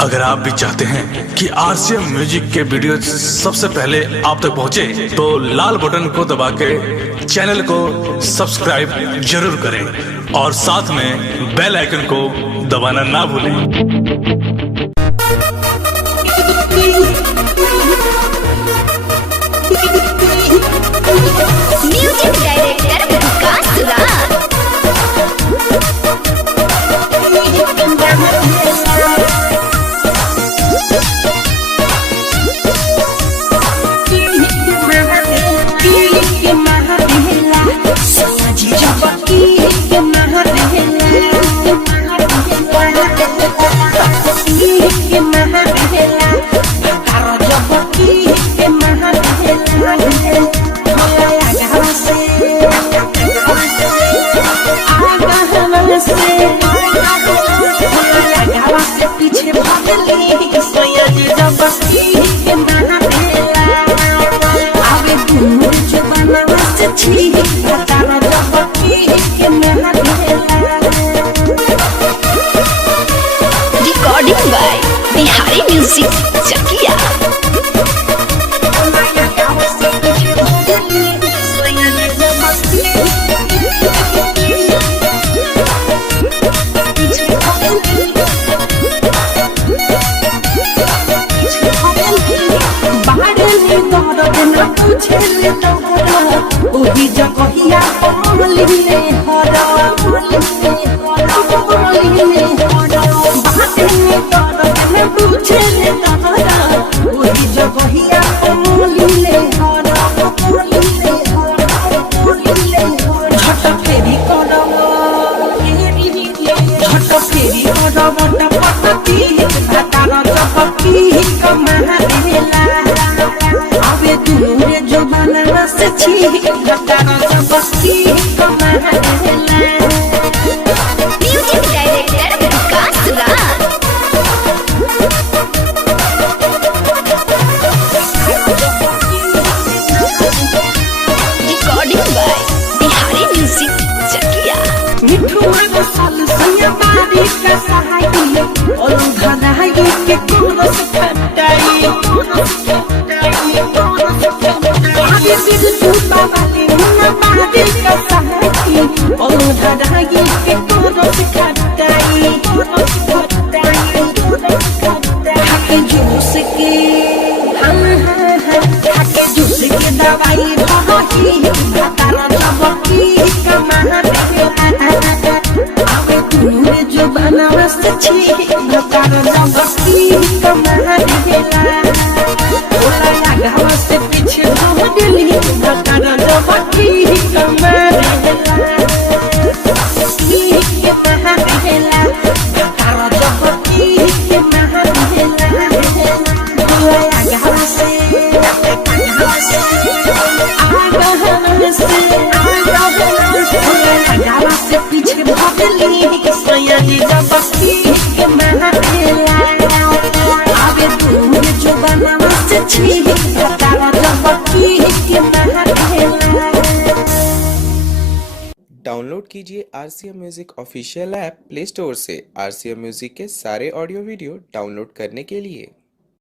अगर आप भी चाहते हैं कि आरसीएम म्यूजिक के वीडियो सबसे पहले आप तक पहुंचे, तो लाल बटन को दबा के चैनल को सब्सक्राइब जरूर करें और साथ में बेल आइकन को दबाना ना भूलें। म्यूजिक डायरेक्टर विकास राज। पीछे भागली सोया जी जबकि के महादेला आवे दूर जो बनवा से छी तारा जबकि के महादेला। रिकॉर्डिंग बाय बिहारी म्यूजिक चकिया। ओही जगहिया बोलिले हरा बोलिले बाटे में दर्द में पूछले तहरा ओही जगहिया बोलिले हरा बोलिले झट फेरी करब टपटती भातार जबकि कमादेला आवे दूर जो बनवा से छी भातार जबकि कमादेला। Music director Vikas Raj. Recording by Bihari music Chakiya. मिठुआ को साल सैया बारी का सहाई और धनाई के कोनो से फटाई आगे दिल टूटा वाली मुन्ना बारी का सहाई और धनाई के कोनो से फटाई हाके जूस के हाके जूस के दवाई रही भातार जबकि आवे दूर जो बनवा से छी भातार जबकि कमादेला ओला गावा से पीछे भागली भातार जबकि कमादेला के महादेला भातार जबकि के महादेला ओला गावा से से पीछे भागली सोया जी जबकि के महादेला आवे दूर जो बनवा से छी तारा जबकि के महादेला। डाउनलोड कीजिए RCM music official app play store से। आरसीएम म्यूजिक के सारे ऑडियो वीडियो डाउनलोड करने के लिए